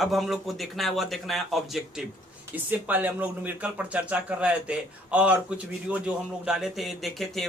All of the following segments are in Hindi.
अब हम लोग को देखना है, वह देखना है ऑब्जेक्टिव। इससे पहले हम लोग न्यूमेरिकल पर चर्चा कर रहे थे और कुछ वीडियो जो हम लोग डाले थे, देखे थे,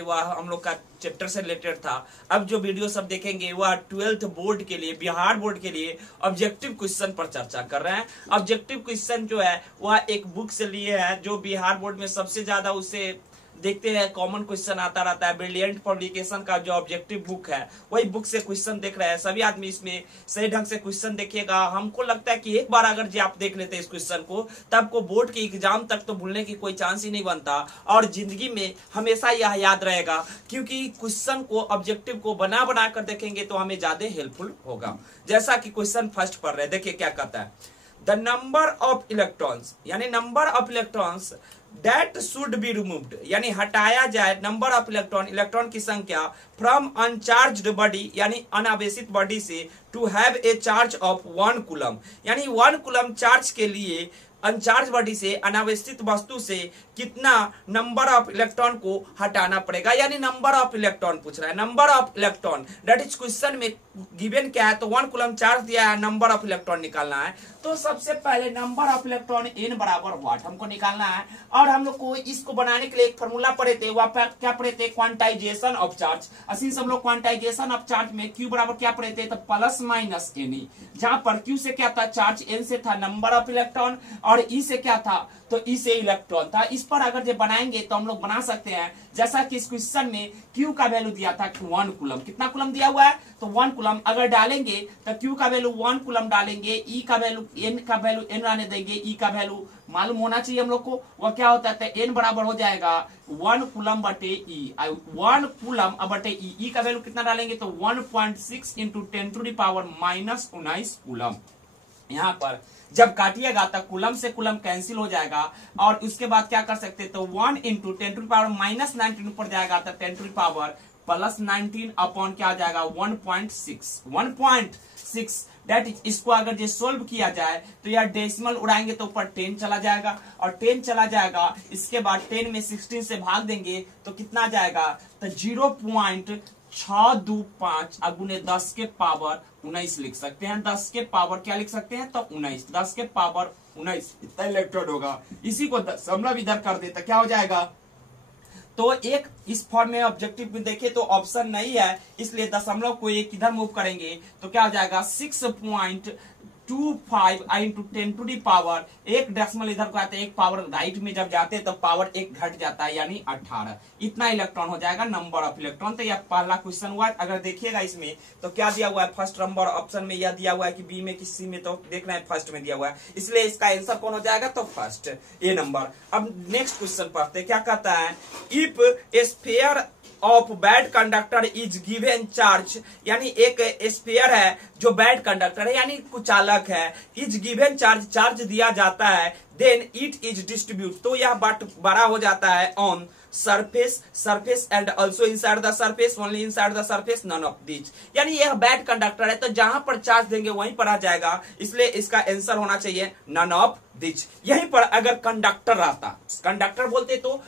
वह हम लोग का चैप्टर से रिलेटेड था। अब जो वीडियो सब देखेंगे वह 12th बोर्ड के लिए, बिहार बोर्ड के लिए ऑब्जेक्टिव क्वेश्चन पर चर्चा कर रहे हैं। ऑब्जेक्टिव क्वेश्चन जो है वह एक बुक से लिए है जो बिहार बोर्ड में सबसे ज्यादा उसे देखते हैं, कॉमन क्वेश्चन आता रहता है। ब्रिलियंट पब्लिकेशन का जो ऑब्जेक्टिव बुक है वही बुक से क्वेश्चन देख रहे हैं। सभी आदमी इसमें सही ढंग से क्वेश्चन देखिएगा। हमको लगता है कि एक बार अगर जो आप देख लेते हैं इस क्वेश्चन को, तब को बोर्ड के एग्जाम तक तो भूलने की कोई चांस ही नहीं बनता और जिंदगी में हमेशा यह याद रहेगा, क्योंकि क्वेश्चन को, ऑब्जेक्टिव को बना बना कर देखेंगे तो हमें ज्यादा हेल्पफुल होगा। जैसा कि क्वेश्चन फर्स्ट पढ़ रहे हैं, देखिए क्या कहता है। द नंबर ऑफ इलेक्ट्रॉन्स, यानी number of electrons that should be removed, यानी हटाया जाए, नंबर ऑफ इलेक्ट्रॉन, इलेक्ट्रॉन की संख्या फ्रॉम अनचार्ज्ड बॉडी, यानी अनावेशित बॉडी से, to have a charge of 1 coulomb, यानी 1 कूलम चार्ज के लिए अनचार्ज बॉडी से, अनावेशित वस्तु से कितना नंबर ऑफ इलेक्ट्रॉन को हटाना पड़ेगा, यानी नंबर ऑफ इलेक्ट्रॉन पूछ रहा है। Number of electron that is question में गिवन क्या है, तो 1 कूलम चार्ज दिया है, नंबर ऑफ इलेक्ट्रॉन निकालना है। तो सबसे पहले नंबर ऑफ इलेक्ट्रॉन n बराबर वाट हमको निकालना है। और हम लोग को इसको बनाने के लिए एक फॉर्मूला पढ़े थे, वह क्या पढ़े थे, क्वांटाइजेशन ऑफ चार्ज। असीम सब लोग क्वांटाइजेशन ऑफ चार्ज में q बराबर क्या पढ़े थे, तो प्लस माइनस एन, जहां पर q से क्या था, चार्ज, n से था नंबर ऑफ इलेक्ट्रॉन और e से क्या था, तो ई से इलेक्ट्रॉन था। इस पर अगर जो बनाएंगे तो हम लोग बना सकते हैं, जैसा कि इस क्वेश्चन में Q का वैल्यू दिया था 1 कूलम, कितना कूलम दिया हुआ है, तो 1 कूलम अगर डालेंगे तो Q का वैल्यू 1 कूलम डालेंगे, E का वैल्यू, N का वैल्यू N आने देंगे, E का वैल्यू मालूम होना चाहिए हम लोग को, वह क्या होता है, N बराबर हो जाएगा 1 कूलम बटे E, 1 कूलम बटे E का वैल्यू कितना डालेंगे, तो 1.6 इंटू 10⁻⁻⁹ कूलम। यहाँ पर जब काटिएगा तो कूलम से कूलम कैंसिल हो जाएगा और उसके बाद क्या कर सकते हैं, तो 1 इंटू 10⁻⁻19 ऊपर जाएगा तो 10⁻+19 अपॉन क्या आ जाएगा, 1.6 दैट इज, इसको अगर जो सोल्व किया जाए तो यार डेसिमल उड़ाएंगे तो ऊपर 10 चला जाएगा और 10 चला जाएगा, इसके बाद 10 में 16 से भाग देंगे तो कितना जाएगा, तो 0.625 अगुने 10 के पावर 19 लिख सकते हैं। 10 के पावर क्या लिख सकते हैं, तो 19, 10 के पावर 19 इतना इलेक्ट्रॉन होगा। इसी को दशमलव इधर कर देता क्या हो जाएगा, तो एक इस फॉर्म में ऑब्जेक्टिव में देखे तो ऑप्शन नहीं है, इसलिए दशमलव को एक इधर मूव करेंगे तो क्या हो जाएगा, 6.25 इंटू 10 टू दी पावर, एक डेसिमल इधर को आते हैं, एक पावर राइट में जब जाते हैं तो पावर एक घट जाता है, यानी 18, इतना इलेक्ट्रॉन हो जाएगा नंबर ऑफ इलेक्ट्रॉन। तो यह पहला क्वेश्चन हुआ। अगर देखिएगा इसमें तो क्या दिया हुआ है, फर्स्ट नंबर ऑप्शन में यह दिया हुआ है कि बी में किसी में, तो देख रहे हैं फर्स्ट में दिया हुआ है, इसलिए इसका आंसर कौन हो जाएगा, तो फर्स्ट ए नंबर। अब नेक्स्ट क्वेश्चन पढ़ते क्या कहता है, if A sphere of bad conductor is given charge, यानी एक स्फीयर है जो बैड कंडक्टर है यानी कुचालक है, इज गिवन चार्ज, चार्ज दिया जाता है, देन इट इज डिस्ट्रीब्यूट, तो यह बड़ा हो जाता है on surface and also inside the surface, only inside the surface, none of this, यानी यह बैड कंडक्टर है तो जहां पर चार्ज देंगे वहीं पर आ जाएगा, इसलिए इसका आंसर होना चाहिए नन ऑफ दिस। यहीं पर अगर कंडक्टर रहता, कंडक्टर बोलते तो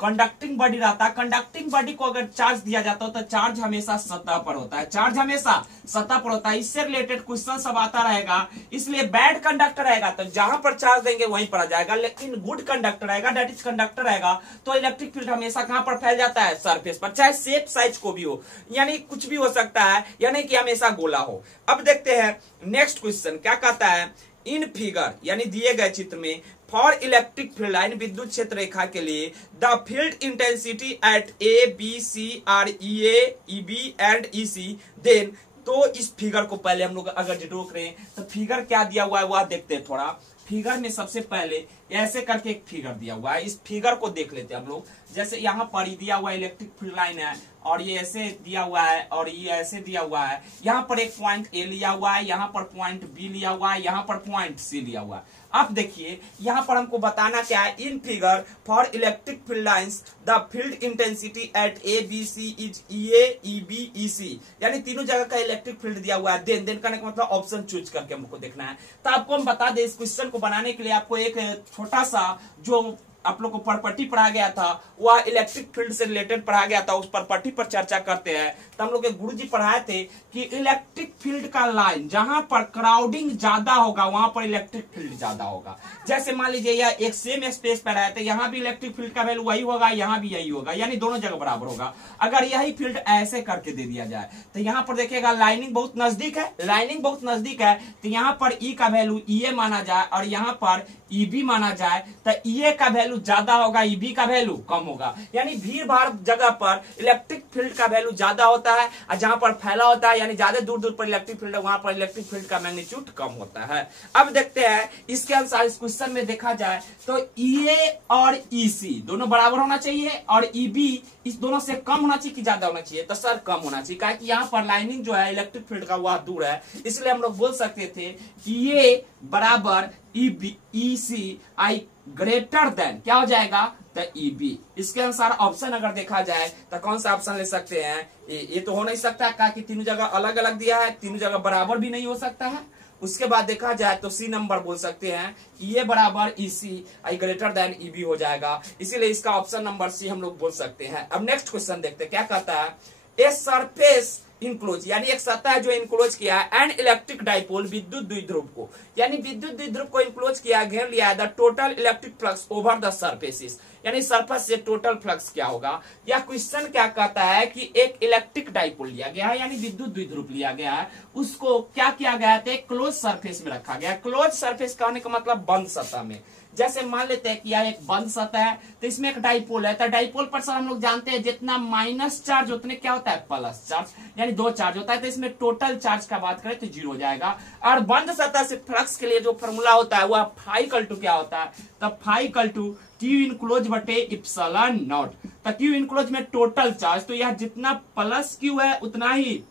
कंडक्टिंग बॉडी रहता, कंडक्टिंग बॉडी को अगर चार्ज दिया जाता हो तो चार्ज हमेशा सतह पर होता है, चार्ज हमेशा सतह पर होता है, इससे रिलेटेड क्वेश्चन सब आता रहेगा। इसलिए बैड कंडक्टर रहेगा तो जहां पर चार्ज देंगे वहीं पर आ जाएगा, लेकिन गुड कंडक्टर रहेगा, दैट इज कंडक्टर रहेगा तो इलेक्ट्रिक फील्ड हमेशा कहां पर फैल जाता है, सरफेस पर, चाहे शेप साइज को भी हो, यानी कुछ भी हो सकता है, यानी कि हमेशा गोला हो। अब देखते हैं नेक्स्ट क्वेश्चन क्या कहता है, इन फिगर, यानी दिए गए चित्र में, फॉर इलेक्ट्रिक फील्ड लाइन, विद्युत क्षेत्र रेखा के लिए, the field intensity at A B C are E A B and E C, then, तो इस फिगर को पहले हम लोग अगर ड्रॉ करें तो फिगर क्या दिया हुआ है वह देखते हैं थोड़ा। फिगर में सबसे पहले ऐसे करके एक फिगर दिया हुआ है, इस फिगर को देख लेते हैं हम लोग। जैसे यहाँ पर दिया हुआ इलेक्ट्रिक फील्ड लाइन है और ये ऐसे दिया हुआ है और ये ऐसे दिया हुआ है, यहाँ पर एक पॉइंट ए लिया हुआ है, यहाँ पर पॉइंट बी लिया हुआ है, यहाँ पर पॉइंट सी लिया हुआ है। अब देखिए यहाँ पर हमको बताना क्या है, in figure for electric field lines the field intensity at A B C is E A B E C, यानी तीनों जगह का इलेक्ट्रिक फील्ड दिया हुआ है। देन करने का मतलब ऑप्शन चूज करके हमको देखना है। तो आपको हम बता दें, इस क्वेश्चन को बनाने के लिए आपको एक छोटा सा जो आप लोग को प्रॉपर्टी पढ़ा गया था वह इलेक्ट्रिक फील्ड से रिलेटेड पढ़ा गया था, उस प्रॉपर्टी पर चर्चा करते हैं। तो हम लोग के गुरुजी पढ़ाए थे कि इलेक्ट्रिक फील्ड का लाइन जहां पर क्राउडिंग ज्यादा होगा वहां पर इलेक्ट्रिक फील्ड ज्यादा होगा। जैसे मान लीजिए यह एक सेम स्पेस पर है तो यहाँ भी इलेक्ट्रिक फील्ड का वैल्यू वही होगा, यहाँ भी यही होगा, यानी दोनों जगह बराबर होगा। अगर यही फील्ड ऐसे करके दे दिया जाए तो यहाँ पर देखिएगा लाइनिंग बहुत नजदीक है, लाइनिंग बहुत नजदीक है, तो यहाँ पर ई का वैल्यू ई माना जाए और यहाँ पर ईबी माना जाए तो ई का वैल्यू ज्यादा होगा, ईबी का वैल्यू कम होगा। यानी भीड़ भाड़ जगह पर इलेक्ट्रिक फील्ड का वैल्यू ज्यादा होता है और जहां पर फैला होता है यानी ज्यादा दूर दूर पर इलेक्ट्रिक फील्ड है वहां पर इलेक्ट्रिक फील्ड का मैग्नीट्यूड कम होता है। अब देखते हैं इसके अनुसार इस क्वेश्चन में देखा जाए तो ईए और ईसी दोनों बराबर होना चाहिए और ईबी इस दोनों से कम होना चाहिए कि ज्यादा होना चाहिए, तो सर कम होना चाहिए, क्या कि यहाँ पर लाइनिंग जो है इलेक्ट्रिक फील्ड का वह दूर है, इसलिए हम लोग बोल सकते थे ईए बराबर ईसी आई ग्रेटर देन क्या हो जाएगा तो ईबी। इसके अनुसार ऑप्शन अगर देखा जाए तो कौन सा ऑप्शन ले सकते हैं, ये तो हो नहीं सकता क्या कि तीनों जगह अलग अलग दिया है, तीनों जगह बराबर भी नहीं हो सकता है। उसके बाद देखा जाए तो सी नंबर बोल सकते हैं कि ये बराबर ईसी आई ग्रेटर देन ईबी हो जाएगा, इसीलिए इसका ऑप्शन नंबर सी हम लोग बोल सकते हैं। अब नेक्स्ट क्वेश्चन देखते हैं क्या कहता है, ए सरफेस इनक्लोज यानी एक सतह जो इनक्लोज किया है एंड इलेक्ट्रिक डाइपोल विद्युत द्विध्रुव को, यानी विद्युत द्विध्रुव को इनक्लोज किया घेर लिया है the total electric flux over the surfaces, यानी सरफेस से टोटल फ्लक्स क्या होगा। यह क्वेश्चन क्या कहता है कि एक इलेक्ट्रिक डाइपोल लिया गया है यानी विद्युत द्विध्रुव लिया गया है, उसको क्या किया गया है क्लोज सरफेस में रखा गया। क्लोज सरफेस कहने का मतलब बंद सतह में। जैसे मान लेते हैं कि यह एक बंद सतह है तो इसमें एक डाइपोल है, तो डाइपोल पर सर हम लोग जानते हैं जितना माइनस चार्ज उतने क्या होता है प्लस चार्ज, यानी दो चार्ज होता है, तो इसमें टोटल चार्ज का बात करें तो जीरो हो जाएगा। और बंद सतह से फ्लक्स के लिए जो फॉर्मूला होता है वह फाई इक्वल टू क्या होता है, तो phi equal to q enclose बटे इप्सिलॉन नॉट। तो क्यू इनक्लोज में टोटल चार्ज, तो यह जितना प्लस क्यू है उतना ही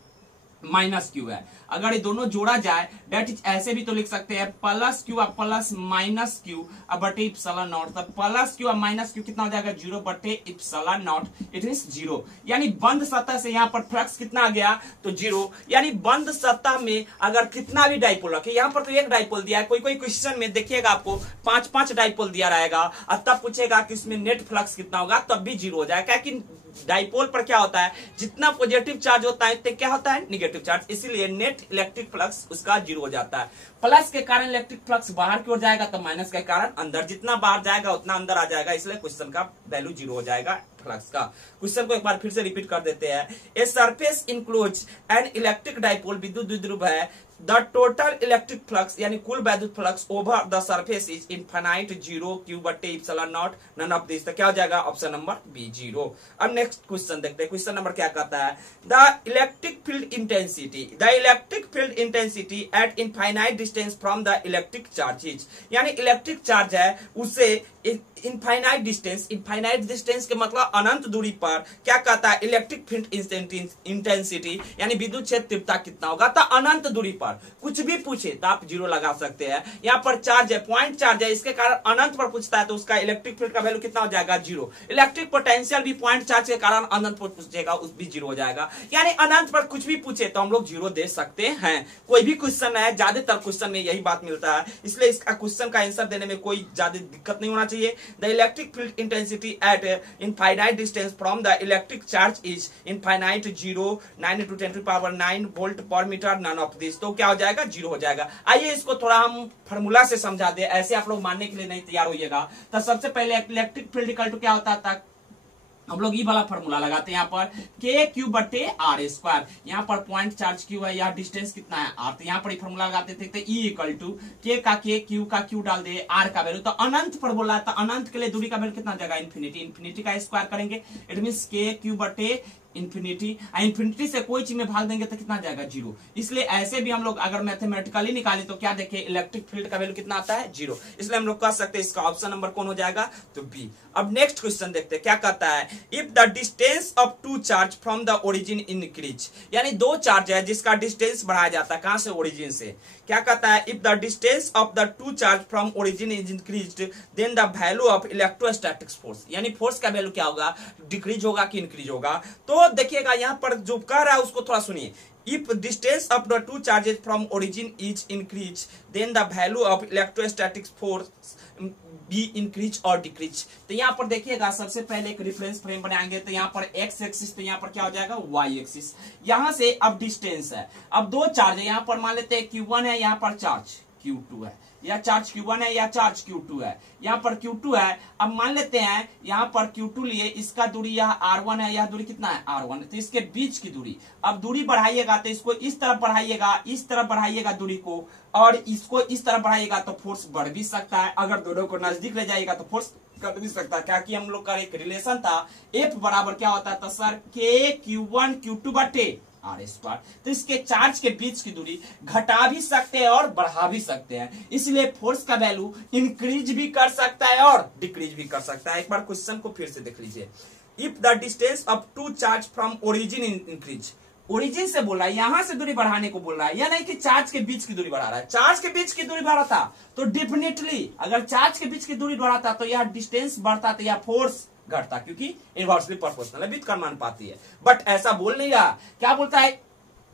माइनस क्यू है। अगर ये दोनों जोड़ा जाए डेट इज ऐसे भी तो लिख सकते हैं प्लस क्यू और प्लस माइनस क्यू अब बटे इप्सिलॉन नॉट, तो प्लस क्यू और माइनस क्यू कितना हो जाएगा जीरो बटे epsilon not, it means zero. यानी बंद सतह से यहाँ पर फ्लक्स कितना आ गया तो जीरो, यानी बंद सतह में अगर कितना भी डाइपोल रखे, यहाँ पर तो एक डाइपोल दिया है, कोई कोई क्वेश्चन में देखिएगा आपको 5-5 डाइपोल दिया रहेगा और तब पूछेगा कि इसमें नेट फ्लक्स कितना होगा, तब भी जीरो हो जाएगा, क्योंकि डाइपोल पर क्या होता है जितना पॉजिटिव चार्ज होता है उतने क्या होता है निगेटिव चार्ज, इसीलिए नेट इलेक्ट्रिक फ्लक्स उसका जीरो हो जाता है। प्लस के कारण इलेक्ट्रिक फ्लक्स बाहर की ओर जाएगा तो माइनस के कारण अंदर, जितना बाहर जाएगा उतना अंदर आ जाएगा, इसलिए क्वेश्चन का वैल्यू जीरो हो जाएगा फ्लक्स का। क्वेश्चन को एक बार फिर से रिपीट कर देते हैं, a surface enclose and electric dipole विद्युत द्विध्रुव है, द टोटल इलेक्ट्रिक फ्लक्स यानी कुल वैद्युत flux over the surface is infinite zero Q बटे epsilon not none of this, तो क्या हो जाएगा ऑप्शन नंबर बी जीरो। अब नेक्स्ट क्वेश्चन देखते हैं, क्वेश्चन नंबर क्या कहता है, the electric field intensity at infinite distance from the electric charges, यानी इलेक्ट्रिक चार्ज है उसे इनफाइनाइट डिस्टेंस के मतलब अनंत दूरी पर क्या कहता है इलेक्ट्रिक फील्ड इंटेंसिटी यानी विद्युत क्षेत्र तीव्रता कितना होगा, तो अनंत दूरी पर कुछ भी पूछे तो आप जीरो लगा सकते हैं। यहाँ पर चार्ज है, पॉइंट चार्ज है, इसके कारण अनंत पर पूछता है तो उसका इलेक्ट्रिक फील्ड का वैल्यू कितना हो जाएगा जीरो। इलेक्ट्रिक पोटेंशियल भी पॉइंट चार्ज के कारण अनंत पर पूछेगा उस भी जीरो हो जाएगा, यानी अनंत पर कुछ भी पूछे तो हम लोग जीरो दे सकते हैं। कोई भी क्वेश्चन है, ज्यादातर क्वेश्चन में यही बात मिलता है, इसलिए इसका क्वेश्चन का आंसर देने में कोई ज्यादा दिक्कत नहीं होना चाहिए। The electric field intensity at infinite distance from the electric charge is infinite zero 9 × 10⁹ volt पर मीटर नन ऑफ दिस, तो क्या हो जाएगा जीरो हो जाएगा। आइए इसको थोड़ा हम फार्मूला से समझा दे, ऐसे आप लोग मानने के लिए नहीं तैयार होइएगा। तो सबसे पहले इलेक्ट्रिक फील्ड इक्वल टू क्या होता था, हम लोग ये वाला फार्मूला लगाते हैं यहाँ पर के क्यू बटे आर स्क्वायर, यहाँ पर पॉइंट चार्ज क्यू है, यहाँ डिस्टेंस कितना है आर, तो यहाँ पर फार्मूला लगाते थे तो ई इक्वल टू के का के क्यू का क्यू डाल दे आर का वैल्यू, तो अनंत पर बोला था अनंत के लिए दूरी का वैल्यू कितना जाएगा इन्फिनिटी, इन्फिनिटी का स्क्वायर करेंगे इट मीन के क्यू बटे इन्फिनिटी, इन्फिनिटी से कोई चीज में भाग देंगे तो कितना जाएगा जीरो। इसलिए ऐसे भी हम लोग अगर मैथमेटिकली निकाले तो क्या देखें इलेक्ट्रिक फील्ड का वैल्यू कितना आता है जीरो, इसलिए हम लोग कह सकते हैं इसका ऑप्शन नंबर कौन हो जाएगा तो बी। अब नेक्स्ट क्वेश्चन देखते हैं क्या कहता है, if the distance of two charge from the origin increase, यानी दो चार्ज है जिसका डिस्टेंस बढ़ाया जाता है कहां से ओरिजिन से, क्या कहता है if the distance of the two charge from origin is increased then the value of electrostatic force, यानी फोर्स का वैल्यू क्या होगा डिक्रीज होगा कि इंक्रीज होगा। तो देखिएगा यहाँ पर जो कह रहा है उसको थोड़ा सुनिए, If distance of the two charges from origin is increased, then the value of electrostatic force be increase or decrease। तो यहाँ पर देखिएगा, सबसे पहले एक रेफरेंस फ्रेम बनाएंगे, तो यहाँ पर एक्स एक्सिस, तो यहाँ पर क्या हो जाएगा वाई एक्सिस। यहाँ से अब डिस्टेंस है, अब दो चार्ज है, यहाँ पर मान लेते हैं Q1 है, यहाँ पर चार्ज Q2 है, या चार्ज Q1 है या चार्ज Q2 है, यहाँ पर Q2 है। अब मान लेते हैं यहाँ पर Q2 लिए, इसका दूरी यह R1 है, यह दूरी कितना है R1, तो इसके बीच की दूरी, अब दूरी बढ़ाइएगा तो इसको इस तरफ बढ़ाइएगा, इस तरफ बढ़ाइएगा दूरी को, और इसको इस तरफ बढ़ाइएगा तो फोर्स बढ़ भी सकता है, अगर दोनों को नजदीक ले जाइएगा तो फोर्स घट भी सकता है। क्या कि हम लोग का एक रिलेशन था, F बराबर क्या होता है, तो सर K Q1 बटे R स्क्वायर। तो इसके चार्ज के बीच की दूरी घटा भी सकते हैं और बढ़ा भी सकते हैं, इसलिए फोर्स का वैल्यू इंक्रीज भी कर सकता है और डिक्रीज भी कर सकता है। एक बार क्वेश्चन को फिर से देख लीजिए। If the distance of two charge from origin increase, origin से बोल रहा है, यहां से दूरी बढ़ाने को बोल रहा है, या नहीं कि चार्ज के बीच की दूरी बढ़ा रहा है। चार्ज के बीच की दूरी बढ़ा था तो डेफिनेटली, अगर चार्ज के बीच की दूरी बढ़ाता तो यह डिस्टेंस बढ़ता, तो यह फोर्स घटता, क्योंकि इनवर्सली प्रोपोर्शनल है, व्युत्क्रम अनुपाती है। बट ऐसा बोल नहीं रहा, क्या बोलता है,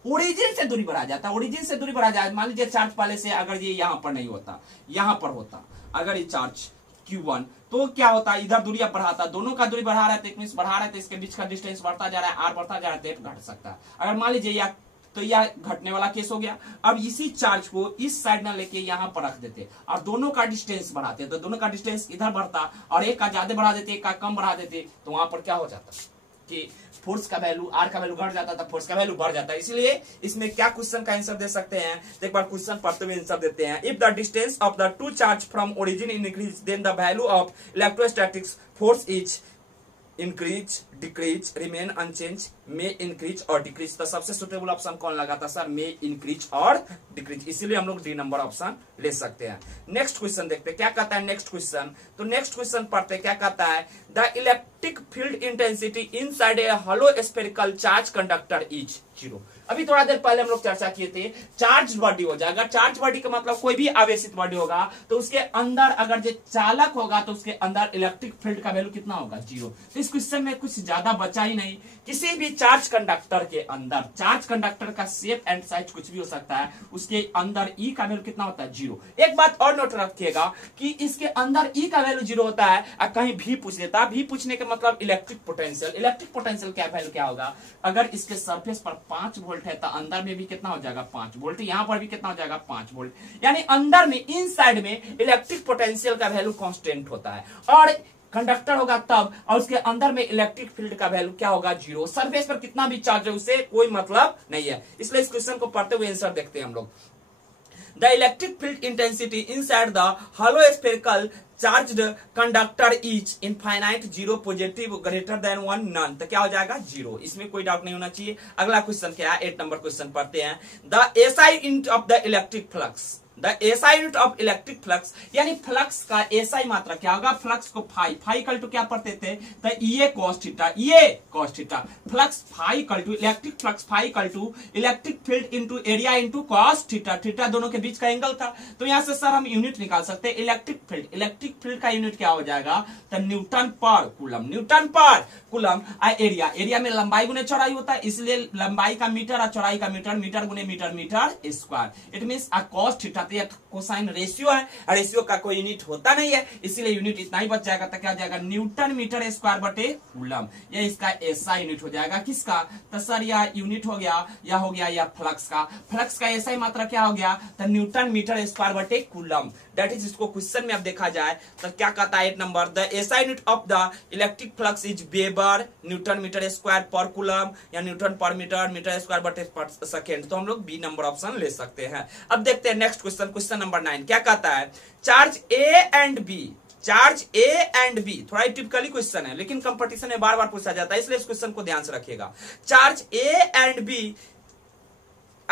ओरिजिन से दूरी बढ़ा जाता, ओरिजिन से दूरी बढ़ा जाए। मान लीजिए चार्ज पहले से अगर ये यहां पर नहीं होता, यहां पर होता, अगर ये चार्ज Q1, तो क्या होता है, इधर दूरी बढ़ाता, दोनों का दूरी बढ़ा रहा है तो एक बढ़ा रहा है, तो इसके बीच का डिस्टेंस बढ़ता जा रहा है, R बढ़ता जा रहा है, तो घट सकता है। अगर मान लीजिए या तो यह घटने वाला केस हो गया। अब इसी चार्ज को इस साइड ना लेके यहां पर रख देते और दोनों का डिस्टेंस बढ़ाते, तो दोनों का डिस्टेंस इधर बढ़ता और एक का ज्यादा बढ़ा देते, एक का कम बढ़ा देते, तो वहां पर क्या हो जाता कि फोर्स का वैल्यू, आर का वैल्यू घट जाता था, फोर्स का वैल्यू बढ़ जाता है। इसलिए इसमें क्या क्वेश्चन का आंसर दे सकते हैं, तो एक बार क्वेश्चन पढ़ते हुए आंसर देते हैं। If the distance of the two charge from origin increase, then the value of electrostatics force is increase, decrease, remain unchange, may increase और डिक्रीज। तो सबसे सुटेबल ऑप्शन कौन लगा था सर, मे इंक्रीज और डिक्रीज, इसीलिए हम लोग डी नंबर ऑप्शन ले सकते हैं। नेक्स्ट क्वेश्चन देखते हैं क्या कहता है नेक्स्ट क्वेश्चन। तो नेक्स्ट क्वेश्चन पढ़ते क्या कहता है, the electric field intensity inside a hollow spherical charge conductor is 0। अभी थोड़ा देर पहले हम लोग चर्चा किए थे, चार्ज बॉडी हो जाएगा, चार्ज बॉडी का मतलब कोई भी आवेशित बॉडी होगा तो उसके अंदर अगर जो चालक होगा तो उसके अंदर इलेक्ट्रिक फील्ड का वैल्यू कितना होगा, 0। तो इस क्वेश्चन में कुछ ज्यादा बचा ही नहीं, किसी भी चार्ज कंडक्टर के अंदर, चार्ज कंडक्टर का शेप एंड साइज कुछ भी हो सकता है, उसके अंदर ई का वैल्यू कितना होता है, 0। एक बात और नोट रखिएगा कि इसके अंदर ई का वैल्यू 0 होता है, कहीं भी पूछ लेता, भी पूछने का मतलब इलेक्ट्रिक पोटेंशियल, इलेक्ट्रिक पोटेंशियल क्या वैल्यू क्या होगा, अगर इसके सरफेस पर 5 वोल्ट है तो अंदर में भी कितना हो जाएगा 5 वोल्ट, यहां पर भी कितना हो जाएगा 5 वोल्ट, यानी अंदर में इनसाइड में इलेक्ट्रिक पोटेंशियल का वैल्यू कांस्टेंट होता है, और कंडक्टर होगा तब, और उसके अंदर में इलेक्ट्रिक फील्ड का वैल्यू क्या होगा, 0। सरफेस पर कितना भी चार्ज है उससे कोई मतलब नहीं है, इसलिए इस क्वेश्चन को पढ़ते हुए आंसर देखते हैं हम लोग। The electric field intensity inside the hollow spherical charged conductor is infinite, 0, positive, greater than 1, none। तो क्या हो जाएगा 0, इसमें कोई डाउट नहीं होना चाहिए। अगला क्वेश्चन क्या है, 8 नंबर क्वेश्चन पढ़ते हैं। The SI unit of the electric flux, the SI unit of electric flux, यानी फ्लक्स का एसआई मात्रा क्या होगा, फ्लक्स को फाई, फाई इक्वल टू क्या पढ़ते थे, तो ये कॉस थीटा, ये cos theta, flux phi equal to electric flux phi equal to electric field into area into cos theta, theta दोनों के बीच का एंगल था। तो यहां से सर हम यूनिट निकाल सकते हैं, इलेक्ट्रिक फील्ड का यूनिट क्या हो जाएगा, तो न्यूटन पर कूलम, न्यूटन पर कूलम। एरिया, एरिया में लंबाई गुने चौड़ाई होता है, इसलिए लंबाई का मीटर और चौड़ाई का मीटर, मीटर गुने metre, metre square. It means cos theta, cosine ratio है, रेशियो का कोई यूनिट होता नहीं है, इसीलिए यूनिट इतना ही बच जाएगा, तो क्या हो जाएगा न्यूटन मीटर स्क्वायर बटे कूलम, ये इसका एसआई यूनिट हो जाएगा। किसका, तो सर यह यूनिट हो गया, यह हो गया यह फ्लक्स का, फ्लक्स का एसआई मात्रा क्या हो गया, तो न्यूटन मीटर स्क्वायर बटे कूलम। दैट इज, इसको क्वेश्चन में अब देखा जाए तो क्या कहता है 8 number, the SI unit of the electric flux is weber newton metre square per coulomb, या newton per metre, metre square बटे पर सेकेंड। तो हम लोग बी नंबर ऑप्शन ले सकते हैं। अब देखते हैं नेक्स्ट क्वेश्चन, क्वेश्चन नंबर 9 क्या कहता है, charge A and B, charge A and B, थोड़ा टिपिकली क्वेश्चन है लेकिन कंपटीशन में बार बार पूछा जाता है, इसलिए इस क्वेश्चन को ध्यान से रखिएगा। Charge A and B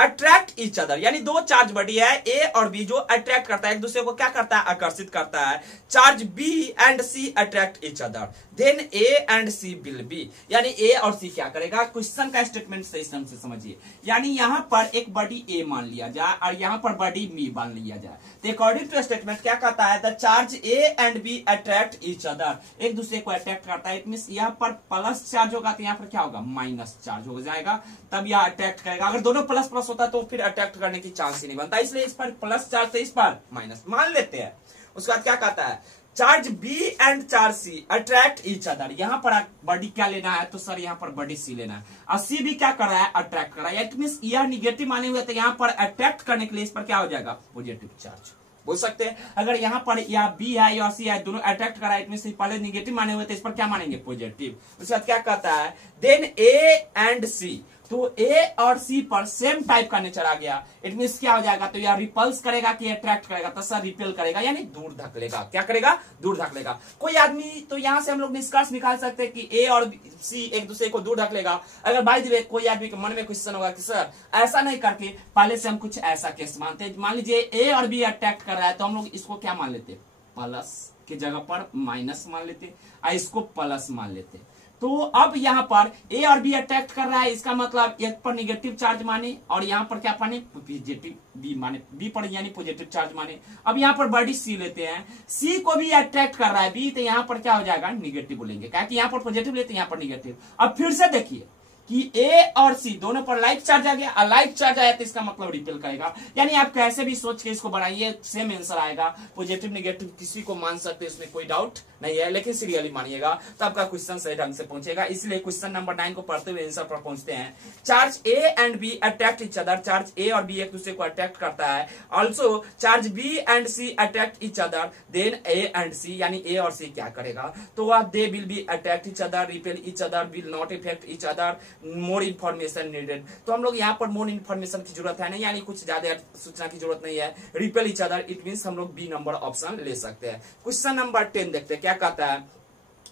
attract each other, यानी दो चार्ज बॉडी है ए और बी जो अट्रैक्ट करता है एक दूसरे को, क्या करता है, आकर्षित करता है। Charge B and C attract each other, then A and C will be, यानी ए और सी क्या करेगा, क्वेश्चन का स्टेटमेंट सही से समझिए। यानी यहां पर एक बॉडी ए मान लिया जाए और यहां पर बॉडी बी मान लिया जाए, तो अकॉर्डिंग टू स्टेटमेंट क्या कहता है, the charge A and B attract each other, एक दूसरे को अट्रैक्ट करता है। इट मींस यहां पर प्लस चार्ज होगा तो यहां पर क्या होगा, माइनस चार्ज हो जाएगा, तब यह अट्रैक्ट करेगा। अगर दोनों प्लस प्लस होता तो फिर अट्रैक्ट करने की चांस ही नहीं बनता, इसलिए इस पर प्लस चार्ज, इस पर माइनस मान लेते हैं। उसके बाद क्या कहता है, charge B and charge C attract each other, यहां पर बॉडी क्या लेना है, तो सर यहां पर बॉडी सी लेना है, और सी भी क्या कर रहा है, अट्रैक्ट कर रहा है। इट मींस यह निगेटिव माने हुए तो यहां पर अट्रैक्ट करने के लिए इस पर क्या हो जाएगा, पॉजिटिव चार्ज बोल सकते हैं। अगर यहां पर या बी है या सी है, दोनों अट्रैक्ट कर रहा है, इट मींस पहले निगेटिव माने हुए तो इस पर क्या मानेंगे, पॉजिटिव। उसके बाद क्या कहता है, देन ए एंड सी, तो ए और सी पर सेम टाइप का नेचर आ गया। इट मींस क्या हो जाएगा, तो यह रिपल्स करेगा कि अट्रैक्ट करेगा, तो सर रिपेल करेगा, यानी दूर धकेलेगा। क्या करेगा, दूर धकेलेगा। कोई आदमी, तो यहां से हम लोग निष्कर्ष निकाल सकते हैं कि ए और सी एक दूसरे को दूर धकेलेगा। अगर बाय द वे कोई आदमी के मन में क्वेश्चन होगा कि सर ऐसा नहीं करके पहले से हम कुछ ऐसा केस मानते हैं, मान लीजिए ए और बी अट्रैक्ट कर रहा है, तो हम लोग इसको क्या मान लेते, प्लस की जगह पर माइनस मान लेते और इसको प्लस मान लेते। तो अब यहां पर ए और बी अट्रैक्ट कर रहा है, इसका मतलब एक पर निगेटिव चार्ज माने और यहां पर क्या माने, पॉजिटिव बी माने, बी पर यानी पॉजिटिव चार्ज माने। अब यहां पर बॉडी सी लेते हैं, सी को भी अट्रैक्ट कर रहा है बी, तो यहां पर क्या हो जाएगा, निगेटिव बोलेंगे, क्या कि यहां पर पॉजिटिव लेते हैं, यहां पर निगेटिव। अब फिर से देखिए कि ए और सी दोनों पर लाइक चार्ज आ गया, और लाइक चार्ज आया तो इसका मतलब रिपेल करेगा। यानी आप कैसे भी सोच के इसको बढ़ाइए सेम आंसर आएगा। पॉजिटिव निगेटिव किसी को मान सकते हैं, इसमें कोई डाउट नहीं है, लेकिन सीरियली मानिएगा तो आपका क्वेश्चन सही ढंग से पहुंचेगा। इसलिए क्वेश्चन नंबर 9 को पढ़ते हुए आंसर पर पहुंचते हैं। Charge A and B attract each other, charge A और बी एक दूसरे को अट्रैक्ट करता है। Also charge B and C attract each other, then A and C, यानी ए और सी क्या करेगा, तो वह they will be attract each other, repel each other, will not effect each other, more information needed. तो हम लोग यहाँ पर मोर इन्फॉर्मेशन की जरूरत है नहीं, यानी कुछ ज्यादा सूचना की जरूरत नहीं है। Repel each other, it means हम लोग बी नंबर ऑप्शन ले सकते हैं। क्वेश्चन नंबर 10 देखते हैं क्या कहता है,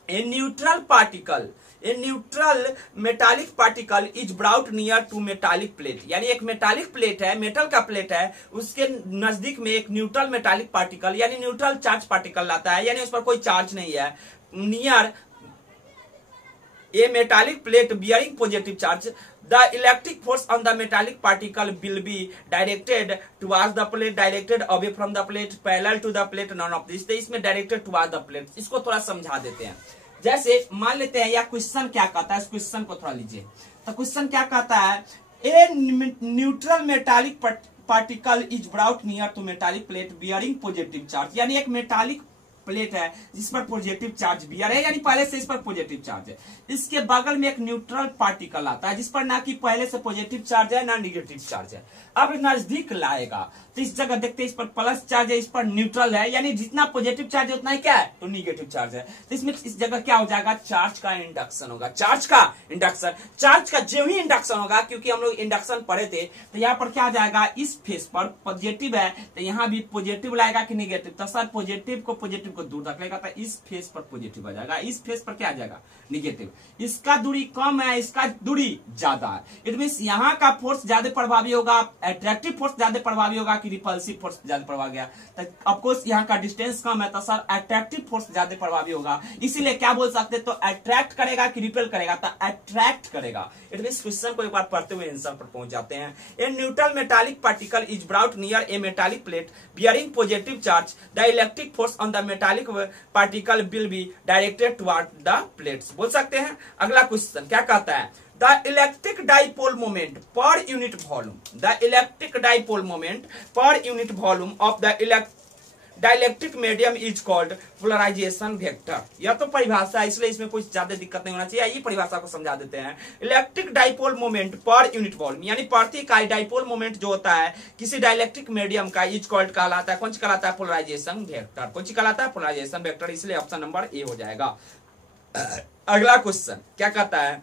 a neutral particle, a neutral metallic particle is brought near to metallic plate, यानी एक मेटालिक प्लेट है, मेटल का प्लेट है, उसके नजदीक में एक न्यूट्रल मेटालिक पार्टिकल यानी न्यूट्रल चार्ज पार्टिकल लाता है, यानी उस पर कोई चार्ज नहीं है। Near a metallic plate bearing positive charge, the electric force on the metallic particle will be directed towards the plate, directed away from the plate, parallel to the plate, none of this। तो इसमें directed towards the plate, इसको थोड़ा समझा देते हैं। जैसे मान लेते हैं या क्वेश्चन क्या कहता है, इस क्वेश्चन को थोड़ा लीजिए। तो क्वेश्चन क्या कहता है, a neutral metallic particle is brought near to metallic plate bearing positive charge, यानी एक मेटालिक प्लेट है जिस पर पॉजिटिव चार्ज बियर है, यानी पहले से इस पर पॉजिटिव चार्ज है। इसके बगल में एक न्यूट्रल पार्टिकल आता है जिस पर ना कि पहले से पॉजिटिव चार्ज है ना निगेटिव चार्ज है। अब नजदीक लाएगा तो इस जगह देखते हैं इस पर प्लस चार्ज है, इस पर न्यूट्रल है, यानी जितना पॉजिटिव चार्ज है उतना ही क्या है, तो निगेटिव चार्ज है। तो इसमें इस जगह क्या हो जाएगा, चार्ज का इंडक्शन होगा, चार्ज का इंडक्शन। चार्ज का जो ही इंडक्शन होगा, क्योंकि हम लोग इंडक्शन पढ़े थे, तो यहाँ पर क्या हो जाएगा, इस फेस पर पॉजिटिव है तो यहाँ भी पॉजिटिव लाएगा कि निगेटिव, तो सर पॉजिटिव को दूर रखेगा, तो इस फेस पर पॉजिटिव आ जाएगा, इस फेस पर क्या आ जाएगा, निगेटिव। इसका दूरी कम है, इसका दूरी ज्यादा है। इट मींस यहाँ का फोर्स ज्यादा प्रभावी होगा, अट्रैक्टिव फोर्स ज्यादा प्रभावी होगा कि रिपल्सिव फोर्स ज्यादा प्रभावी गया। तो ऑफकोर्स यहाँ का डिस्टेंस कम है तो सर अट्रैक्टिव फोर्स ज्यादा प्रभावी होगा, इसीलिए क्या बोल सकते हैं, तो अट्रैक्ट करेगा कि रिपेल करेगा, तो अट्रैक्ट करेगा। इट मींस क्वेश्चन को एक बार पढ़ते हुए आंसर पर पहुंच जाते हैं। A neutral metallic particle is brought near a metallic plate bearing positive charge, the electric force on the metallic particle will be directed toward the plates, बोल सकते हैं। अगला क्वेश्चन क्या कहता है, the electric dipole moment per unit volume, the electric dipole moment per unit volume of the dielectric medium is called polarisation vector. यह तो परिभाषा है, इसलिए इसमें कुछ ज्यादा दिक्कत नहीं होना चाहिए, ये परिभाषा को समझा देते हैं। Electric dipole moment per unit volume, यानी प्रति इकाई डाइपोल मोमेंट जो होता है किसी डाइलेक्ट्रिक मीडियम का, इज कॉल्ड कहलाता है, कौन सी कहलाता है, पोलराइजेशन वेक्टर। कौन सी कहलाता है, पोलराइजेशन वेक्टर, इसलिए ऑप्शन नंबर ए हो जाएगा। अगला क्वेश्चन क्या कहता है,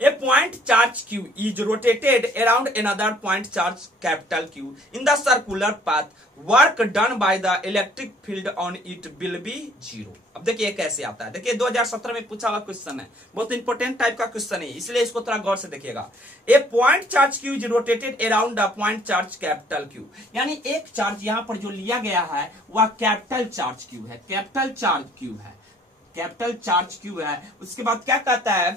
A point charge q is rotated around another point charge capital Q in the circular path. Work done by the electric field on it will be 0. अब देखिए कैसे आता है, देखिए 2017 में पूछा हुआ क्वेश्चन है, बहुत इंपॉर्टेंट टाइप का क्वेश्चन है, इसलिए इसको थोड़ा गौर से देखिएगा। A point charge Q is rotated around the point charge capital Q, यानी एक चार्ज यहाँ पर जो लिया गया है वह कैपिटल चार्ज Q है, कैपिटल चार्ज Q है, कैपिटल चार्ज Q है। उसके बाद क्या कहता है,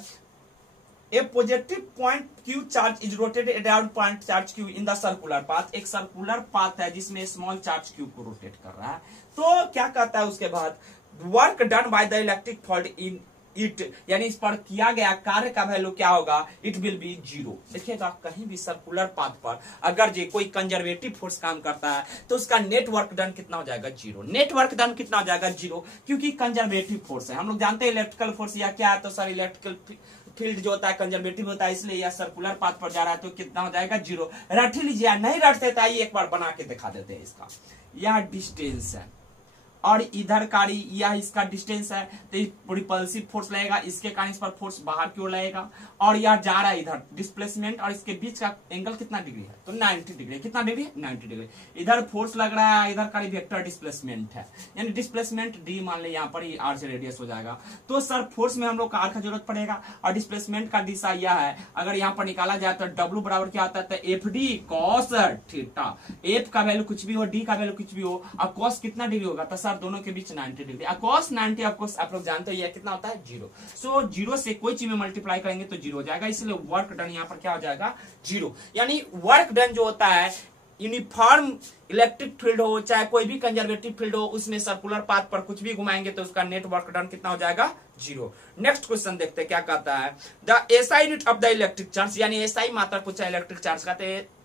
a positive point Q charge is rotated around point charge Q in the circular path, एक सर्कुलर पाथ है जिसमें स्मॉल चार्ज Q को रोटेट कर रहा है। तो क्या कहता है उसके बाद, work done by the electric field in it, यानी इस पर किया गया कार्य का वैल्यू क्या होगा, इट विल बी 0। देखिएगा कहीं भी सर्कुलर पाथ पर अगर जो कोई कंजर्वेटिव फोर्स काम करता है तो उसका नेट वर्क डन कितना हो जाएगा, 0। नेट वर्क डन कितना हो जाएगा, 0, क्योंकि कंजर्वेटिव फोर्स है। हम लोग जानते हैं इलेक्ट्रिकल फोर्स या क्या है, तो सर इलेक्ट्रिकल फील्ड जो होता है कंजर्वेटिव होता है, इसलिए यह सर्कुलर पाथ पर जा रहा है तो कितना हो जाएगा, 0। रट ही लीजिए, नहीं रटते तो आइए एक बार बना के दिखा देते हैं। इसका यह डिस्टेंस है और इधर का यह इसका डिस्टेंस है, तो रिपल्सिव फोर्स लगेगा, इसके कारण इस पर फोर्स बाहर की ओर लगेगा, और यह जा रहा है इधर डिस्प्लेसमेंट, और इसके बीच का एंगल कितना डिग्री है, तो 90 डिग्री। कितना डिग्री है, 90 डिग्री। इधर फोर्स लग रहा है, इधर का वेक्टर डिस्प्लेसमेंट है, यानी डिस्प्लेसमेंट डी मान ले, यहाँ पर ही आर से रेडियस हो जाएगा। तो सर फोर्स में हम लोग आर का जरूरत पड़ेगा, और डिस्प्लेसमेंट का दिशा यह है, अगर यहाँ पर निकाला जाए तो डब्ल्यू बराबर क्या आता है, तो F D cos theta. F का वैल्यू कुछ भी हो, डी का वैल्यू कुछ भी हो, और कॉस कितना डिग्री होगा, तो सर दोनों के बीच 90 डिग्री। कॉस 90 ऑफकोर्स आप लोग जानते हो यह कितना होता है, 0। सो 0 से कोई चीज में मल्टीप्लाई करेंगे तो 0 हो जाएगा, इसलिए वर्क डन यहाँ पर क्या हो जाएगा, 0। यानी वर्क डन जो होता है, यूनिफॉर्म इलेक्ट्रिक फील्ड हो चाहे कोई भी कंजर्वेटिव फील्ड हो, उसमें सर्कुलर पाथ पर कुछ भी घुमाएंगे तो उसका नेट वर्क डन कितना हो जाएगा, 0। नेक्स्ट क्वेश्चन देखते हैं क्या कहता है, the SI unit of the electric charge, यानी एसआई मात्रक पूछा है इलेक्ट्रिक चार्ज का।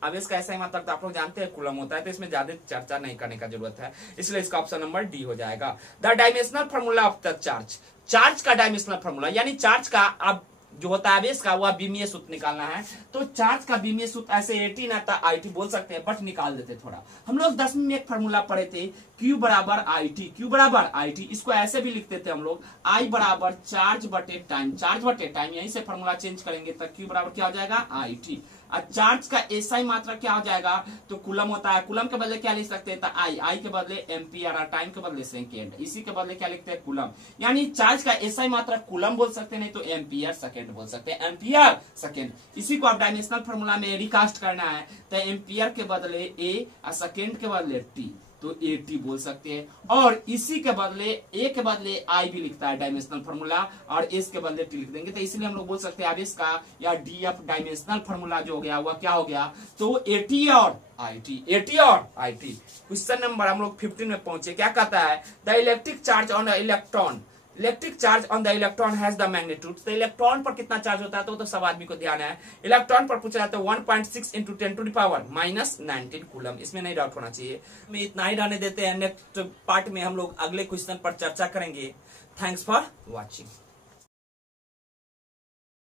अब इसका एसआई मात्रक तो आप लोग जानते हैं कूलम होता है, तो इसमें ज्यादा चर्चा नहीं करने का जरूरत है, इसलिए इसका ऑप्शन नंबर डी हो जाएगा। The dimensional formula of the charge, charge का डायमेंशनल फार्मूला, यानी चार्ज का अब जो होता है आवेश का वह बीमीय सूत्र निकालना है। तो चार्ज का बीमीय सूत्र ऐसे 18 आता आईटी बोल सकते हैं, बट निकाल देते थोड़ा। हम लोग 10वीं में एक फार्मूला पढ़े थे, Q बराबर IT, Q बराबर IT, इसको ऐसे भी लिखते थे हम लोग, I बराबर चार्ज बटे टाइम, चार्ज बटे टाइम, यहीं से फार्मूला चेंज करेंगे तो Q बराबर क्या हो जाएगा, IT। और चार्ज का एसआई मात्रा क्या हो जाएगा, तो कूलम होता है, कूलम के बदले क्या लिख सकते हैं, तो आई के बदले एम्पियर, और टाइम के बदले सेकेंड, इसी के बदले क्या लिखते हैं, कूलम। यानी चार्ज का एसआई मात्रा कूलम बोल सकते हैं, नहीं तो एम्पियर सेकेंड बोल सकते हैं, एम्पियर सेकेंड। इसी को आप डायमेंशनल फार्मूला में रिकास्ट करना है, तो एम्पियर के बदले ए और सेकेंड के बदले टी, तो AT बोल सकते हैं। और इसी के बदले ए के बदले आई भी लिखता है डायमेंशनल फार्मूला, और एस के बदले टी लिख देंगे, तो इसलिए हम लोग बोल सकते हैं अब इसका या DF डायमेंशनल फार्मूला जो हो गया वह क्या हो गया, तो AT और IT, AT और IT। क्वेश्चन नंबर हम लोग 15 में पहुंचे, क्या कहता है, the electric charge on the electron, electric charge on the electron has the magnitude, तो इलेक्ट्रॉन पर कितना चार्ज होता है, तो सब आदमी को ध्यान है। इलेक्ट्रॉन पर पूछा जाता है 1.6 × 10⁻⁻19 कूलम, इसमें नहीं डाउट होना चाहिए। मैं इतना ही रहने देते हैं, नेक्स्ट पार्ट में हम लोग अगले क्वेश्चन पर चर्चा करेंगे। Thanks for watching.